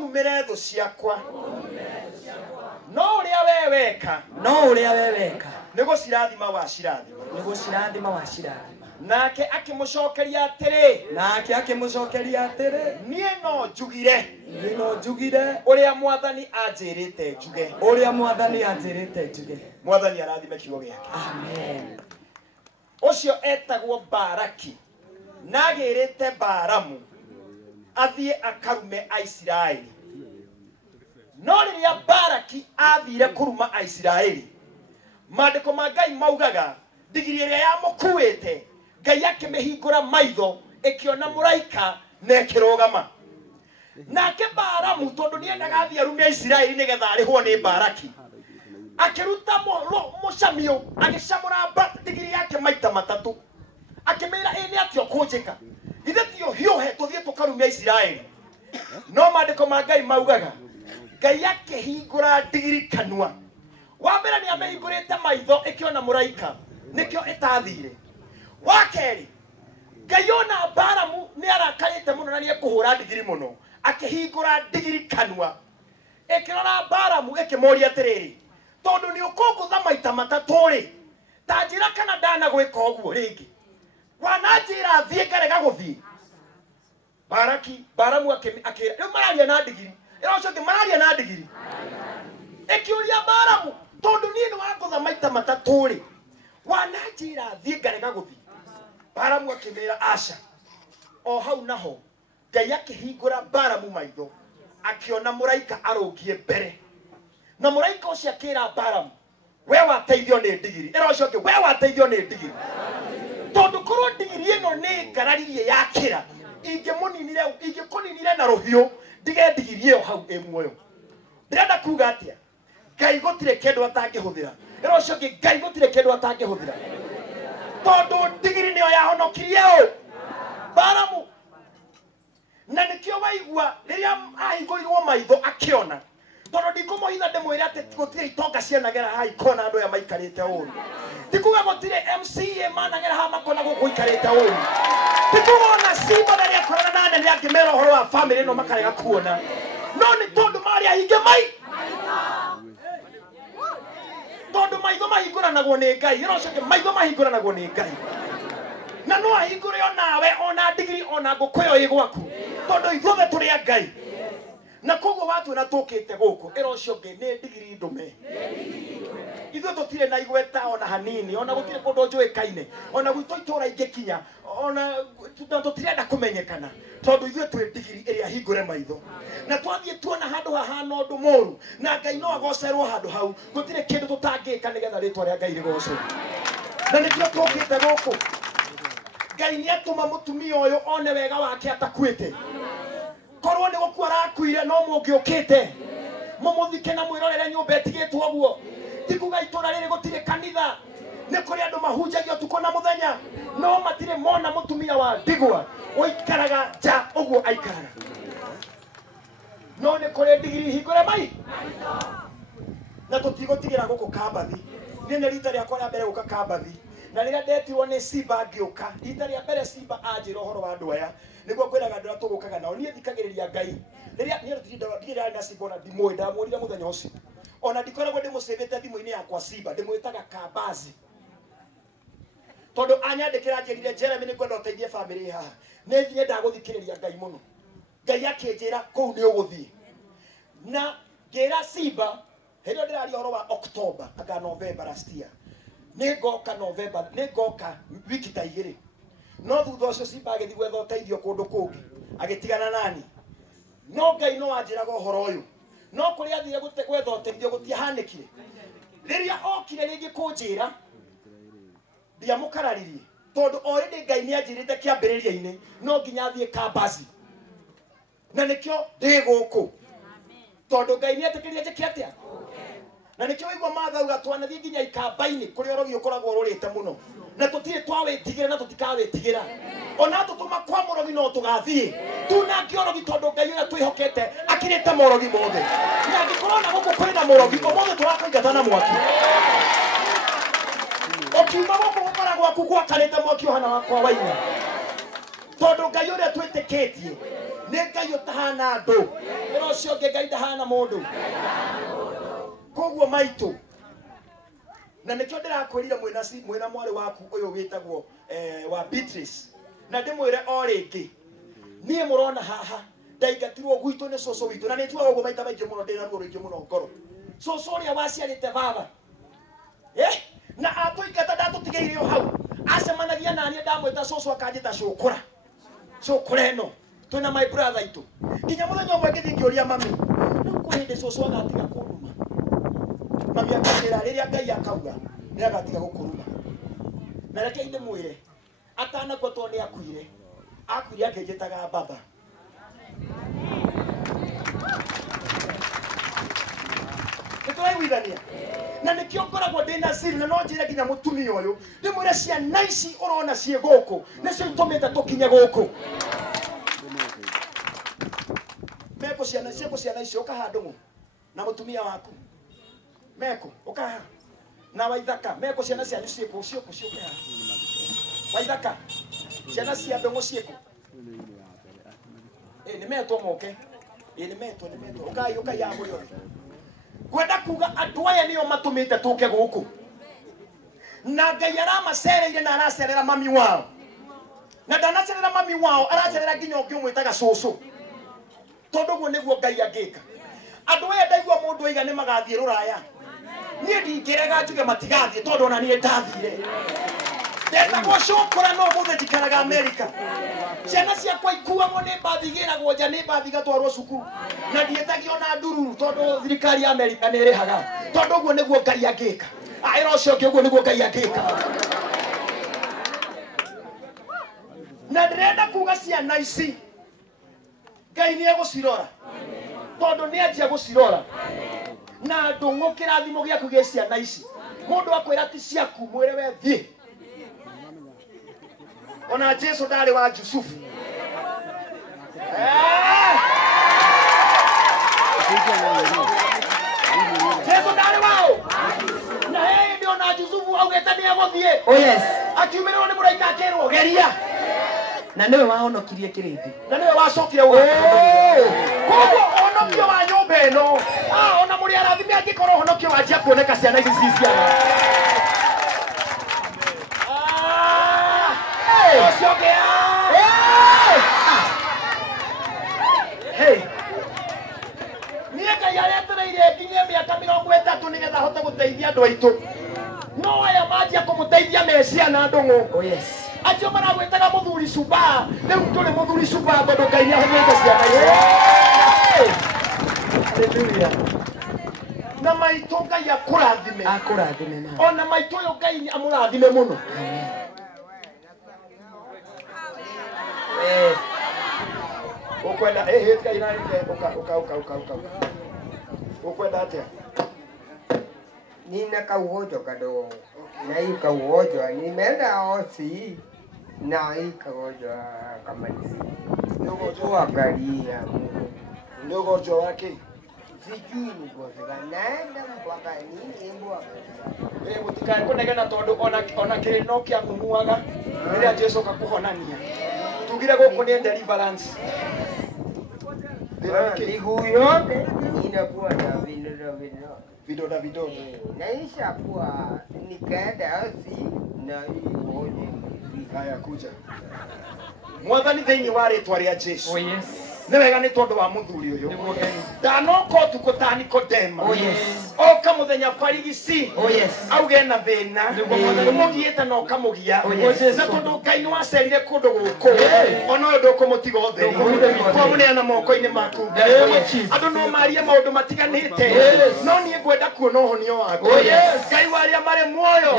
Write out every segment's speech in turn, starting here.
numere tho ciakwa no uria we weka nego cirathima wa cirathima nake akimucokeria atiri nie no njugire uria mwathani anjirite njuge mwathani arathime kiugo giake Amen. ucio etagwo Baraki nagirite Baramu athie akarume Aisiraeli no riria Baraki athire kuruma Aisiraeli mandiko ma Ngai maugaga ndigiri iria yamukuite Ngai akimihingura maitho ikiona muraika na ikirugama nake Baramu tondu niendaga athie arume Aisiraeli nigetha arihwo ni Baraki akiruta mucamio agicamura ndigiri yake maita matatu akimira ni atio kunjika ithe tio hiuhe tuthie tukarumia Aisiraeli no mandiko ma Ngai maugaga Ngai akihingura ndigiri kanua wa mbere ni amehingurite maitho ikiona muraika nikio itathire wa keri Ngai ona Baramu ni arakarite muno na ni ekuhura ndigiri muno akihingura ndigiri kanua ikirora Baramu ikimoria atiriri tondu ni ukungutha maita matatu ri tanjira kana ndana gwika oguo ringi wanajira thie ngarega guthie Baramu akira riu mararia na ndigiri irocoke mararia na ndigiri ikiuria Baramu tondu ni wangutha maita matatu ri wanajira thie ngarega guthie Baramu akimira aca o hau naho Ngai akihingura Baramu maitho akiona muraika arungie mbere na muraika ucio akira Baramu we wateithio ni ndigiri irocoke we wateithio ni ndigiri tondu korwo ndigiri ino ni ngararirie yakira ingikuninire na ruhiu ndige ndigiri iyo hau muoyo ndirenda kuga atia Ngai gutire kindu atangihuthira irocoke Ngai gutire kindu atangihuthira tondu ndigiri niyo yahonokirie Baramu na nikio waigua riria ahingũrirwo maitho akiona tondu ndikumuhitha ndimwire ati gutire itonga cianagera ha ikona andu ya maikarite uru tikuga gutire MCA managera ha makona guku ikarite uru tikuona Simba na ria korana nane ni angimera horo wa family no makarega kuona no ni tondu mari ahinge tondu maitho mahingũranagwo ni Ngai irocoke maitho mahingũranagwo ni Ngai na no ahingũre onawe ona ndigiri ona ngũkũyo igwaku tondu ithuothe turi a Ngai na koguo watu na tukite guku irocoke ni ndigiri ndume ithuĩ tutire na igweta ona hanini ona gutire kundu njuĩkaine ona gwitũ itura ingĩkinya ona tutirenda kumenyekana tondu ithuĩ twĩ ndigiri ĩrĩa hingũre maitho na twathiĩ tuona handũ hahana ũndũ mũru na Ngai no agocerwo handũ hau gutire kĩndũ tutangĩka nĩgetha rĩtwa rĩa Ngai rĩgocwo na nĩkĩo tukite guku Ngai nĩ atũma mũtumia ũyũ one wega wake atakuĩte korwo nĩ gũkua arakuire no mũngĩũkĩte mũmũthike na mwĩrorere nyũmba ĩtigĩtwo ũguo tikuga itũra rĩrĩ gũtirĩ kanitha nĩ kũrĩ andũ mahunjagia ũtukũ na mũthenya no matirĩ mona mũtumia wa ndigwa ũikaraga nja ũguo aikaraga no nĩ kũrĩ ndigiri hingũre mai na tũtigũtigĩra gũkũ Kambathi niĩ nĩ rita rĩakwa rĩa mbere gũka Kambathi na rĩrĩa ndetirwo nĩ Simba ngĩũka rita rĩa mbere Simba anjĩra ũhoro wa andũ aya nĩguo kwĩraga andũ arĩa tũgũkaga nao niĩ thikagĩrĩria Ngai rĩrĩa niĩ ndirĩ na Simba ona ndimũĩ ndamwĩrire mũthenya ũcio ona ndikoragwo ndĩmũcĩvĩte thimũ-inĩ yakwa Simba ndĩmwĩtaga Kambazi tondu anyandĩkĩra njĩrire Jeremy nĩ ngwenda ũteithie family haha nĩ thiĩ ndagũthikĩrĩria Ngai mũno Ngai akĩnjĩra kũu nĩ ũgũthiĩ na ngĩra Simba hĩndĩ ndĩraria ũhoro wa October anga November last year nĩngoka November nĩngoka wiki ta igĩrĩ no thutha ũcio Simba agĩthiĩ gwetha ũteithio kũndũ kũngĩ agĩtigana nani no Ngai no anjĩraga ũhoro ũyũ no kũrĩ athire gwetha ũteithio gũtiahanĩkire rĩrĩa okire rĩngĩ kũnjĩra ndiamũkararirie tondu already Ngai nĩ anjĩrĩte kĩambĩrĩria-inĩ no nginya thiĩ Kambazi na nĩkĩo ndĩ gũkũ tondu Ngai nĩ etĩkĩrire njĩke atĩa na nĩkĩo waigua mathauga twanathiĩ nginya ikamba-inĩ kũrĩa ũrogi ũkoragwo ũrũrĩte mũno na tũtirĩ twawĩtigĩra na tũtikawĩtigĩra ona tũtũma kwa mũrogi no tũgathiĩ tunange ũrogi tondu Ngai ũrĩa twĩhokete akĩrĩte mũrogi mothe na angĩkorwo na gũkũ kwĩna mũrogi ũmũthĩ tũrakũingata na mwaki ũkiuma gũkũ gũkora gwaku gwakarĩte mwaki ũhana wakwa waina tondu Ngai ũrĩa twĩtĩkĩtie nä ngai å tahana andå å ro å cio å ngä ngai ndahana må ndå koguo maitå na nä kä o ndä rakwä rire mwä na mwarä waku å yå wä tagwo wa Beatrice na ndä mwä re o rä ngä niä må rona haha ndaingatirwo gwitå nä cåcå witå na nä tuaga å guo maita maingä må no ndä na ruo rå ingä må no ngoro cåcå å rä a waciarä te baba na atå ingata ndatå tigä ire o hau acemanagia naniä ndamwä ta cåcå akanjä ta cåkå ra cåkå ra ä no twä na my brother itå nginya må thenya å mwe ngä thiä ngä å ria mami rä u kå hä ndä cåcå agatiga kå nduma mami akamä ra rä rä a ngai akauga nä agatiga gå kå ruma na rekei ndä mwä re atanagwatwo nä akuire akä njä taga baba nä tå raiguithania na nä kä o ngoragwo ndä na siri na no njä re nginya må tumia å yå ndä mwä re ciana ici å rona ciä gå kå nä cio itå mä te tå kinye gå kå mekå ciana icio å kaha ndå na må tumia waku mekå å kaha na Waithaka mekå ciana cianyu ciä kå ciå kä ha Waithaka ciana cia ndå ciä kå nä metwo moke nä metwo å kai ya må rä kwenda kuga andå aya nä o matå mä te tå ke gå kå na ngai aramacereire na aracerera mami wao na ndanacerera mami wao aracerera nginya å ngä å mwä taga cåcå tondå guo nä guo ngai angä ka andå aya ndaigua må ndå aiga nä magathiä rå raya niä ndingä rega njuge matigathiä tondå ona niä ndathire ndetagwo cåkå ra no må thä njikaraga Amerika ciana ciakwa ikuagwo nä mbathi igä ragwo nja nä mbathi igatwarwo cukuru na ndiätagio na ndururu tondå thirikari ya Amerika nä rä haga tondå guo nä guo ngai angä ka ä ra å cio å ngä å guo nä guo ngai angä ka na ndä renda kuga ciana ici ngai nä egå cirora tondå nä anjia gå cirora na ndå ngå kä rathimo gä aku gä ciana ici må ndå akwä ra ti ciaku mwä re we thiä ona Jesu ndarä wa Jusufu Jesu ndarä wao na hä ndä ona Jusufu augä te nä egå thiä akiumä rä rwo nä må raika akä rwo geria na nä we wahonokirie kä rä ndä na nä we wacokire koguo honokio wa nyå mba ä no ona må rä arathime angä korwo honokio wanjia kuoneka ciana ici ci ciana niä ngai aretereire nginya mä aka 30 nä getha hote gå teithia andå aitå no aya manjia kå må teithia me ciana ndå ngå acio maragwä taga må thuri cumba rä u tå rä må thuri cumba tondå ngai nä ahå te ciana na maitå ngai akå rathime ona maitå å yå ngai amå rathime må no ukwenda ngai na ukwenda atia nina kauhojo kadogo na hii kauhojo nimeenda osi na hii kauhojo kama kuangalia ndio ugonjwa wake sijui ni ugonjwa naenda mpaka nini mbwa mutikae kunegena tondu ona kirino kia ngumuaga riria Jesu akakuhonania tugire guku ni deliverance miguu yote inakuwa na vidonda naisha kuwa nikaenda osi na hii ugonjwa haya kuja mwathani thiini wa ritwa ria Jesu nä wega nä tondå wa må thuri å yå ndanoka å tukå ta Nikodema oka må thenya barigici auge na thä na nä må giä te na å kamå gia na tondå ngai nä wacerire kå ndå gå kå ona å yå ndå kå må tiga å theri kwamå neana moko-inä maku andå no marie maå ndå matiganä te no niä ngwenda kuona å honio waku ngai warä a marä muoyo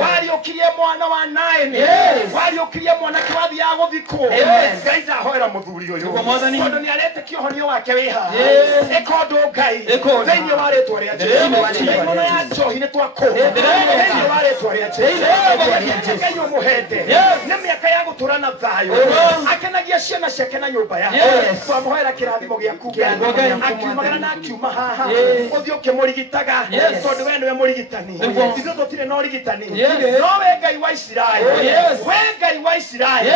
warä å kirie mwana wa naeni warä å kirie mwanake wathiaga gå thikå ngai ndahoera må thuri å yå tondå nä arete kä honio wake wä haha ä ka å ndå ngai thä-inä wa rä twa rä a Jesu ya njohi nä twakå thä-inä wa rä twa rä a Jesu ngai å må hende nä mä aka ya gå tå ra na thayå akenagia ciana ciake na nyå mba yake twamå hoera kä rathimo gä aku akiumagara na akiuma haha å thiä å kä må rigitaga tondå we nä we må rigitani ithuä tå tirä na å rigitani no we ngai wa Isiraeli we ngai wa Isiraeli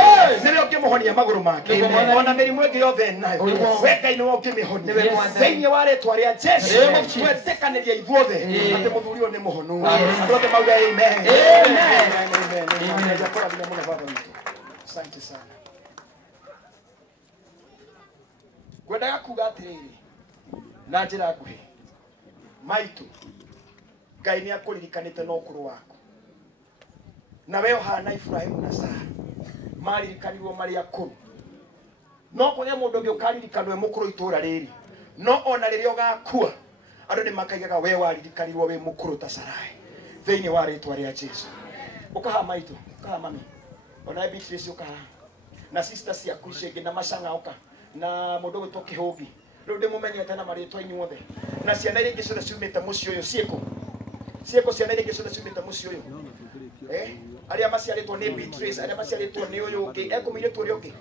nä we å ngä må honia magå rå make ona mä rimå ä ngä yothe nayo we Ngai nĩ ũngĩmĩhonia thĩinĩ wa rĩĩtwa rĩa Jesũ twetĩkanĩria ithuothe atĩ mũthuri ũyũ nĩ mũhonu andũ othe mauge amen amen njakũrathime mũno baba witũ asante sana ngwendaga kuuga atĩrĩrĩ na njĩra nguhĩ maitũ Ngai nĩ akũririkanĩte na ũkũrũ waku na we ũhana Ibrahimu na Sara maririkanirwo marĩ akũrũ no kũgĩa mũndũ ũngĩ ũkaririkanwo mũkũrũ itũũra rĩrĩ no ona rĩrĩa ũgakua andũ nĩ makaigaga we waririkanirwo wĩ mũkũrũ ta Sarai thĩinĩ wa rĩĩtwa rĩa Jesũ ũkaha maitũ ũkaha mami ona Beatrice ũkaha na sister ciaku icio ingĩ na macang'auka na mũndũ gwĩtwo Kĩhũngi rĩu ndĩmũmenyete na marĩĩtwa inyuothe na ciana iria ingĩ ciothe ciumĩte mũciĩ ũyũ ciĩkũ ciana iria ingĩ ciothe ciumĩte mũciĩ ũyũ arĩa maciarĩtwo nĩ Beatrice arĩa maciarĩtwo nĩ ũyũ ũngĩ mũirĩtu ũrĩa ũngĩ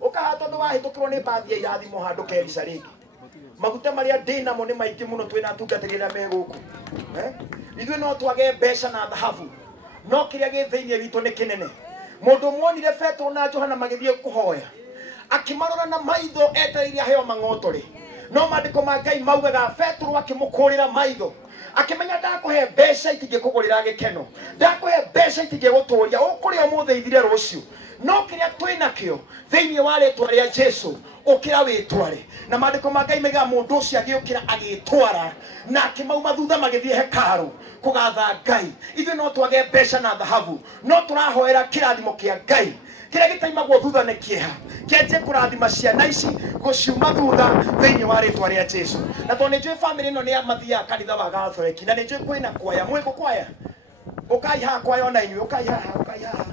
ũkaha tondũ wahĩtũkĩrwo nĩ bathi ya irathimo handũ kerica rĩngĩ maguta marĩa ndĩ namo nĩ maingĩ mũno twĩna atungatĩri arĩa me gũkũ ithuĩ no twage mbeca na thahabu no kĩrĩa gĩ thĩinĩ witũ nĩ kĩnene mũndũ muonire Petro na Johana magĩthiĩ kũhoya akimarora na maitho etereire aheo mang'otore no maandĩko ma Ngai maugaga Petro akĩmũkũrĩra maitho akimenya ndakũhe mbeca itingĩkũgũrĩra gĩkeno ndakũhe mbeca itingĩgũtũũria ũkũrĩa ũmũthĩithire rũciũ no kĩrĩa twĩnakĩo thĩinĩ wa rĩĩtwa rĩa Jesũ ũkĩra wĩtware na maandĩko ma Ngai maugaga mũndũ ũcio agĩũkĩra agĩtwara na akĩmauma thutha magĩthiĩ hekarũ kũgatha Ngai ithuĩ no twage mbeca na thahabu no tũrahoera kĩrathimo kĩa Ngai kĩrĩa gĩtaimagwo thutha nĩ kĩeha kĩanjie kũrathima ciana ici gũciuma thutha thĩinĩ wa rĩĩtwa rĩa Jesũ na tondũ nĩ njũĩ bamĩrĩ ĩno nĩ mathiaga kanitha wa Gathoreki na nĩ njũĩ kwĩna kwaya mwĩkũ kwaya ũkai haha kwaya ona inyuĩ ũkai haha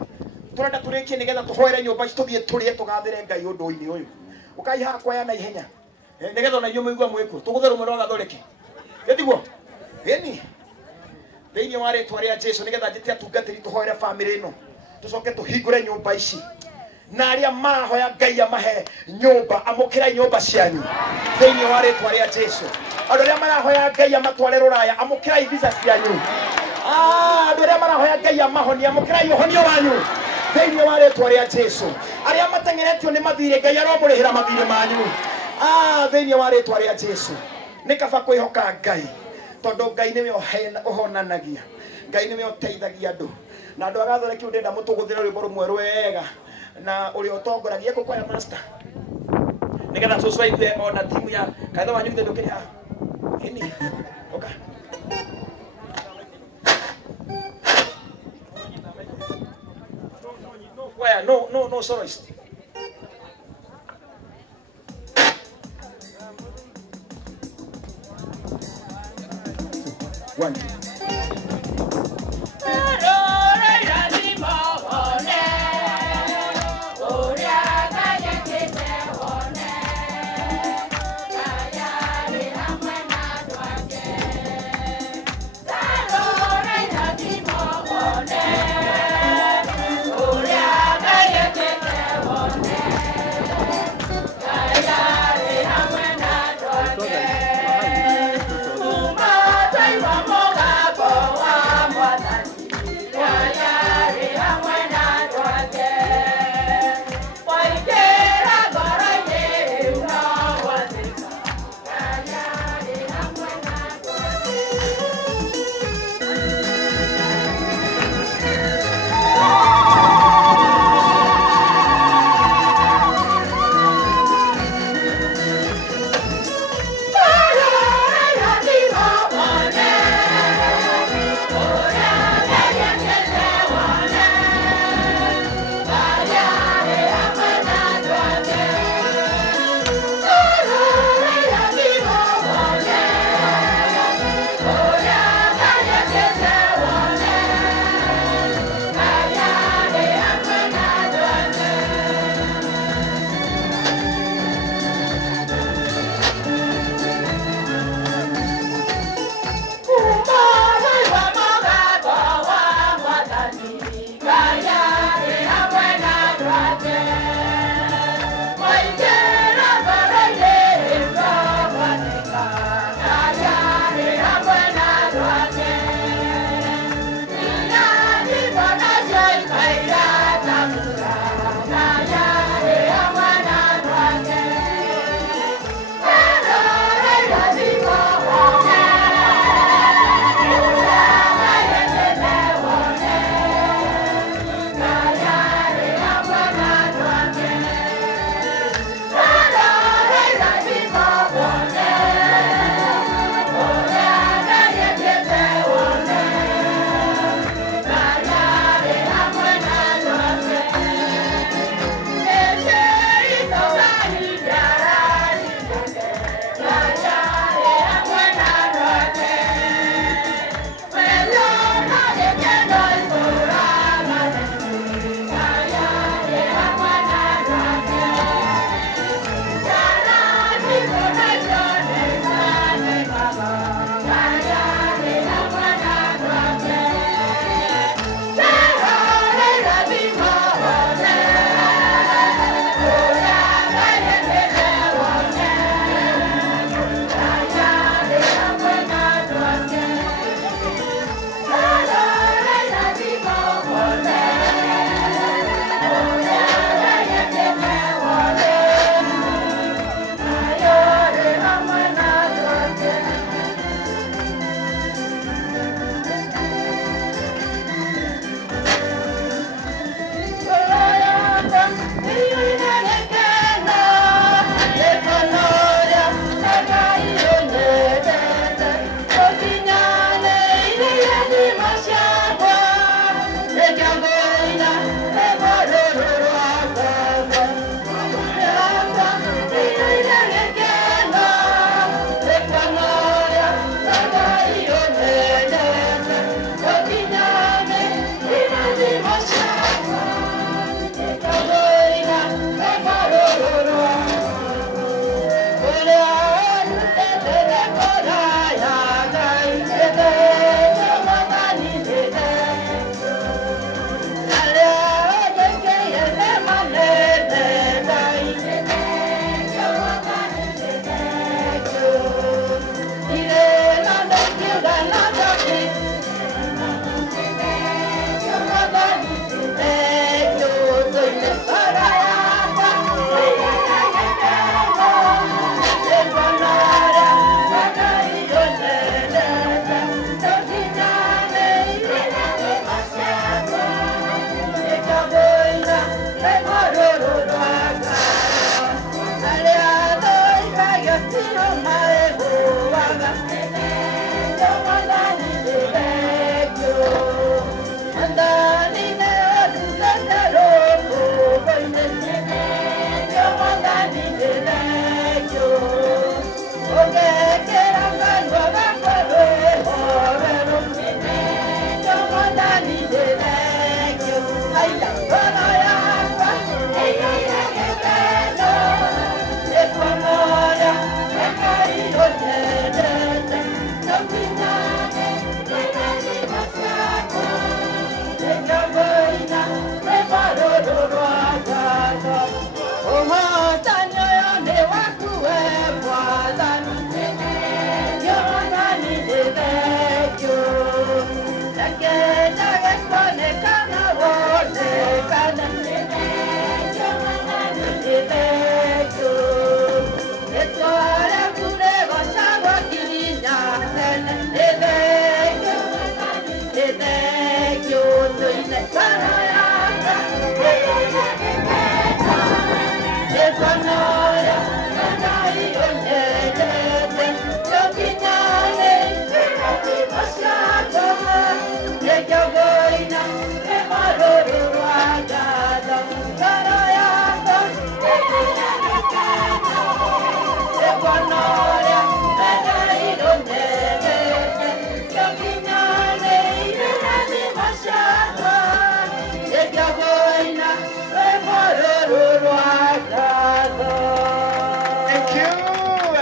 tũrenda tũrĩkie nĩgetha tũhoere nyũmba ici tũthiĩ tũrĩe tũgathĩre Ngai ũndũ-inĩ ũyũ ũkai haha kwaya na ihenya nĩgetha ona inyuĩ mũigua mwĩkũ tũgũthe rũmwe rwa Gathoreki ĩtiguo ĩni thĩinĩ wa rĩĩtwa rĩa Jesũ nĩgetha njĩte atungatĩri tũhoere bamĩrĩ ĩno tũcoke tũhingũre nyũmba ici na arĩa marahoya Ngai amahe nyũmba amũkĩrai nyũmba cianyu thĩinĩ wa rĩĩtwa rĩa Jesũ andũ arĩa marahoya Ngai amatware rũraya amũkĩrai visa cianyu andũ arĩa marahoya Ngai amahonia amũkĩrai ũhonio wanyu thĩinĩ wa rĩĩtwa rĩa Jesũ arĩa mateng'eretio nĩ mathirĩ Ngai aromũrĩhĩra mathirĩ manyu thĩinĩ wa rĩĩtwa rĩa Jesũ nĩ kaba kwĩhoka Ngai tondũ Ngai nĩwe ũhonanagia Ngai nĩwe ũteithagia andũ na andũ a Gathoreki ndenda mũtũgũthĩre rwĩmbo rũmwe rwega na ũrĩa ũtongoragia kwaya master nĩgetha tũcua ithuĩ ona timu ya kanitha wanyu ithuĩ ndũkĩrĩ haha ĩni oka kwaya no soloist one Bye.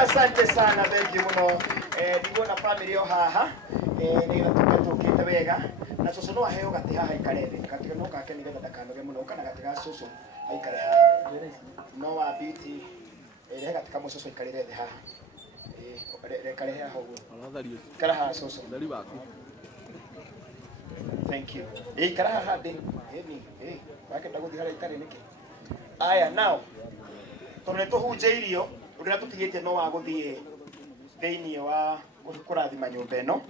Asante sana, thank you muno. Niguo na family yo haha ni gatukite wega na cucu no aheo gati haha ikare thi gatiga no kake ni getha ndakanoge muno kana gatiga cucu aikare haha no wa biti rehe gatika mucucu ikarire thi haha rekare haha uguo kara haha cucu thank you kara haha ndi ni wake ndaguthi hara ikare niki aya now tone tuhunjeirio urira tutigite no wa guthie theini wa kurathima nyumba ino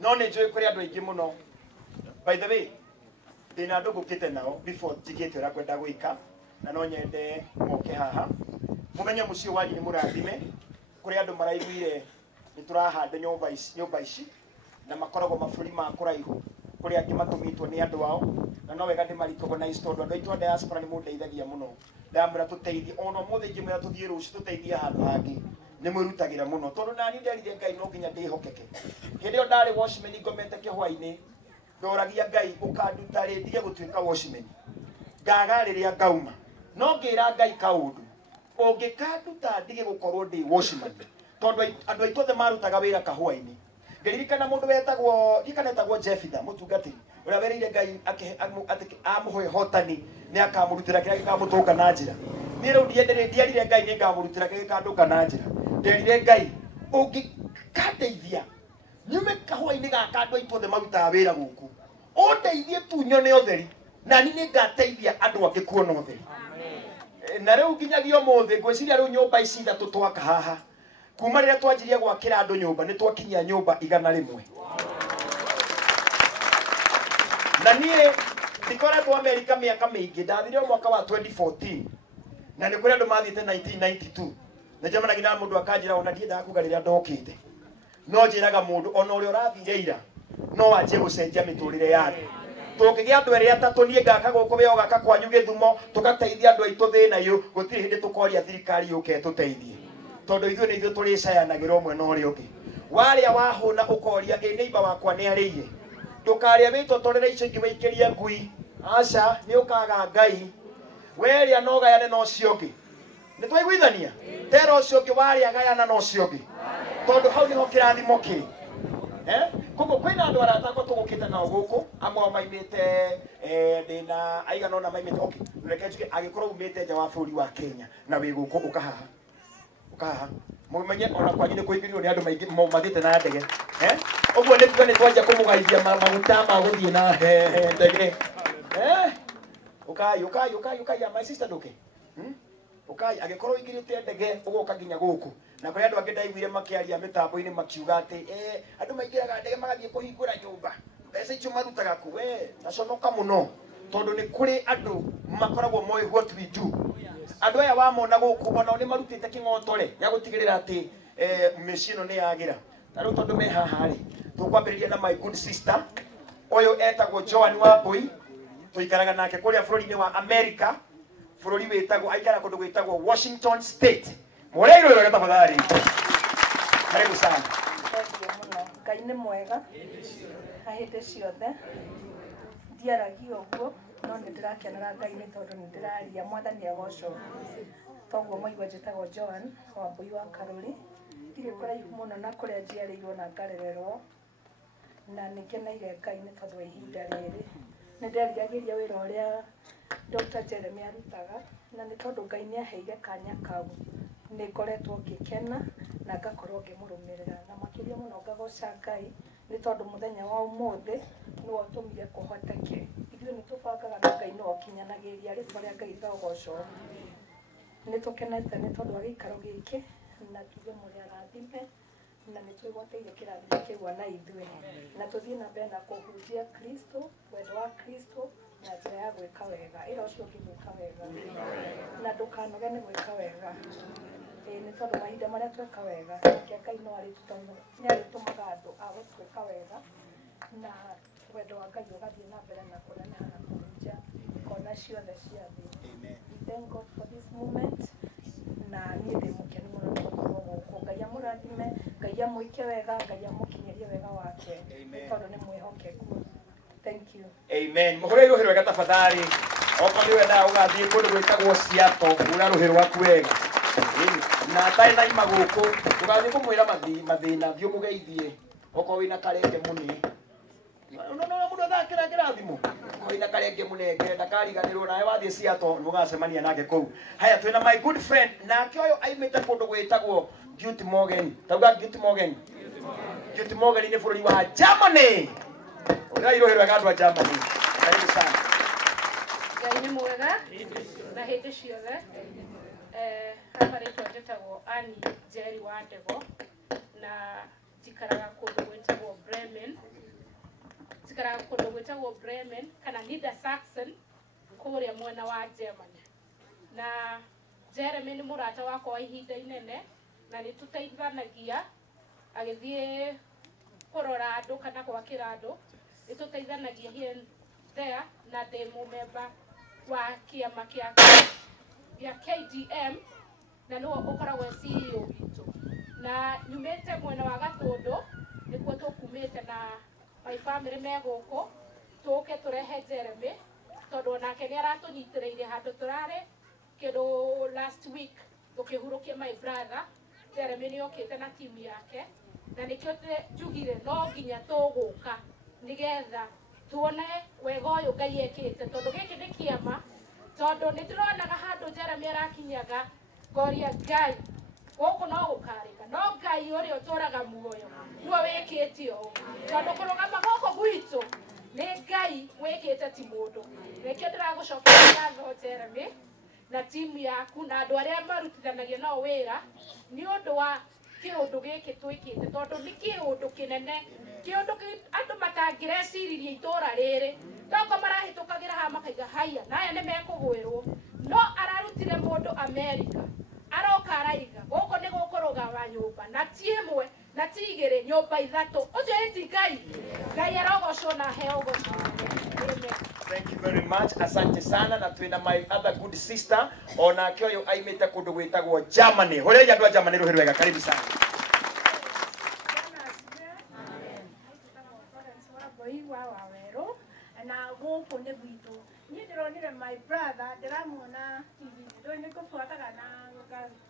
no ni njui kuri andu aingi muno by the way ndina andu ngukite nao before njigite uria kwenda gwika na no nyende moke haha mumenye mucio wanyu ni murathime kuri andu maraiguire ni turahanda nyumba ici na makoragwo maburi ma kuraihu kuri angi matumitwo ni andu ao na no wega ndimaricognize tondu andu aitu a diaspora ni mundeithagia muno ndamura tuteithie ono mothe ingimwira tuthie ruci tuteithie handu hangi ni mwirutagira muno tondu nani nderire Ngai no nginya ndihokeke hindi yo ndari washman ngomete kihwaini ndoragia Ngai ukanduta ri ndige gutuika washman ngaga riria ngauma no ngira Ngai kaundu ungikanduta ndige gukorwo ndi washman tondu andu aitu othe marutaga wira kahwaini ngiririkana mundu wetagwo ikanetagwo Jefitha mutungatiri uria werire Ngai amuhoe hotani ni akamurutira kira gikamutunga na njira ni riu ndiarire Ngai ni ngamurutira kira gikanduka na njira nderire Ngai ungikateithia nyume kahwaini gaka andu aitu othe marutaga wira guku undeithie tu nyone utheri na ni ngateithia andu angi kuona utheri na riu nginyagio mothe ngwiciria riu nyumba ici ithatu twaka haha kuma riria twanjirie gwakira andu nyumba ni twakinyia nyumba 100 na nie ndikoretwo America miaka mingi ndathire mwaka wa 2014 na ni kuri andu mathiite 1992 na jamana gina mundu akanjira ona ndiendaga kugariria ndokite no njiraga mundu ona uri urathire ira no wanjie gucenjia miturire yake tukigia andu eri atatu nie ngaka guku weo gaka kwanyu Githumo tugateithia andu aitu thina yu gutiri hindi tukoria thirikari yuke tuteithie tondu ithuĩ nĩ ithuĩ tũrĩcayanagĩra ũmwe na ũrĩa ũngĩ warĩa wahũna ũkoria neighbor wakwa nĩ arĩire ndũkarĩa wĩtotorere icio ingĩ wĩikĩrie ngui aca nĩ ũkaga Ngai werĩa no gayane na ũcio ũngĩ nĩ twaiguithania tera ũcio ũngĩ warĩa gayana na ũcio ũngĩ tondũ hau nĩho kĩrathimo kĩ koguo kwĩna andũ aratakwo tũgũkĩte nao gũkũ amwe ao maimĩte ndĩna aigana ona maimĩte reke njuge agĩkorwo umĩte nja wa bũrũri wa Kenya na wĩ gũkũ ũkahaha ukaha mumenye ona kwanyu ni kuingirirwo ni andu maingi mathite na ndege uguo ni tuone twanja kumugaithia maguta ma guthie na ndege ukai ya my sister nduke ukai agikorwo ingirite ndege ugoka nginya guku na kuri andu angi ndaiguire makiaria mitambo-ini makiuga ati andu maingiraga ndege magathie kuhingura nyumba mbeca icio marutaga ku naconoka muno tondu ni kuri andu makoragwo moe what we do andu aya wamona guku ona ni marutite king'otore ya gutigirira ati mĩciĩ ni yagira na riu tondu me haha ri tukwambiriria na my good sister uyu etagwo Joan Wambui tuikaraga nake kuria bũrũri-inĩ wa America bũrũri witagwo aikara kundu gwitagwo Washington State mureiro yo tafadhali karibu sana Ngai nĩ mwega ahĩndĩ ciothe ndiaragia ũguo no nĩ ndĩrakenera Ngai nĩ tondũ nĩ ndĩraria mwathani agocwo toguo maigua njĩtagwo Joan Wambui wa Karũri ndirĩ kũraihu mũno na kũrĩa njiarĩirwo na ngarererwo na nĩ ngeneire Ngai nĩ tondũ wa ihinda rĩrĩ nĩ nderiragĩria wĩra ũrĩa Dr. Jeremy arutaga na nĩ tondũ Ngai nĩ aheire kanya kau nĩ ngoretwo ngĩkena na ngakorwo ngĩmũrũmĩrĩra na makĩria mũno ngagoca Ngai nĩ tondũ mũthenya wa ũmũthĩ nĩwe ũtũmire kũhoteke ithuĩ nĩ tũbangaga na Ngai nĩwe ũkinyanagĩrĩria rĩtwa rĩa Ngai rĩrogocwo nĩ tũkenete nĩ tondũ wa gĩikaro gĩkĩ na tuge mũrĩ arathime na nĩ twĩgwateire kĩrathimo kĩu na ithuĩ na tũthiĩ na mbere na kũhunjia Kristo wendo wa Kristo na njĩra ya gwĩka wega ĩra ũcio ũngĩ gwĩka wega na ndũkanoge nĩ gwĩka wega nĩ tondũ mahinda marĩa tweka wega nake Ngai no arĩtũmaga andũ a gũtwĩka wega na wendo wa Ngai ũgathiĩ na mbere na kũneneha na kũhunjia kona ciothe cia thĩ. We thank God for this moment mwike wega Ngai amukinyirie wega wake tondu ni mwihokeku. Thank you. Amen. Muhore ruhiro wega tafadhali. Oko ni wenda ugathie kundu gwitagwo Siato, ura ruhiro waku wega. Na tai na imaguku, ugathie kumwira mathina thio mugeithie. Oko wina karenge muni. No mundu thakira kirathimo. Wina karenge munenge ndakariganirwo nawe wathie Siato mugacemania nake kuu. Haya twina my good friend nake uyu aimite kundu gwitagwo Beauty Morgan. Tauga Beauty Morgan. Beauty Morgan ni bururi wa Germany. Ura irohero wega andu a Germany. Karibu sana. Ngai ni mwega na hindi ciothe. Hapa ritwa njĩtagwo Annie Njeri wa Ndego na njikaraga kũndũ gwĩtagwo Bremen. Njikaraga kũndũ gwĩtagwo Bremen kana Niedersachsen kũrĩa mwena wa Germany. Na Jeremy nĩ mũrata wakwa wa ihinda inene na nĩ tũteithanagia agĩthiĩ kũrora andũ kana gwakĩra andũ. Nĩ tũteithanagia here and there na ndĩ mũmemba wa kĩama gĩa KDM na nĩwe ũkoragwo CEO witũ. Na nyumĩte mwena wa Gatũndũ nĩkuo tũkumĩte na my family me gũkũ tũke tũrehe Jeremy tondũ onake nĩ aratũnyitĩrĩire handũ tũrarĩ kĩndũ last week tũkĩhurũkia my brother. Jeremy nĩ okĩte na timu yake na nĩkĩo njugire no nginya tũgũka nigetha tuone wega ũyũ Ngai ekĩte tondũ gĩkĩ nĩ kĩama tondũ nĩ ndĩronaga handũ Jeremy arakinyaga ngoria Ngai gũkũ no gũkarĩka no Ngai ũrĩa ũtũraga muoyo nĩwe wĩkĩte ũũ tondũ kũrũgama gũkũ gwitũ nĩ Ngai wĩkĩte ti mũndũ. Nĩkĩo ndĩragũcokeria ngatho Jeremy na timu yaku na andũ arĩa marutithanagia nao wĩra nĩ ũndũ wa kĩũndũ gĩkĩ twĩkĩte tondũ nĩ kĩũndũ kĩnene kĩũndũ andũ matangĩreciririe itũra rĩrĩ toko marahĩtũkagĩra haha makaiga haya na aya nĩ mekũgwĩrwo no ararutire mũndũ America aroka araiga gũkũ nĩ gũkũrũgama nyũmba na ti ĩmwe na ti igĩrĩ nyũmba ithatũ ũcio ĩti Ngai Ngai arogocwo na heo ũgocwo. Thank you very much. Asante sana na twina my other good sister ona kioyo aimite kundu gwitagwo Germany. Hore ya andu a Germany ruhiro wega karibu sana. Na gũkũ nĩ gwitũ niĩ ndĩronire my brother ndĩramuona TV nĩ ngũbuataga na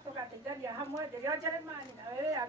tũgateithania hamwe ndĩrĩ o Jeremani na wewe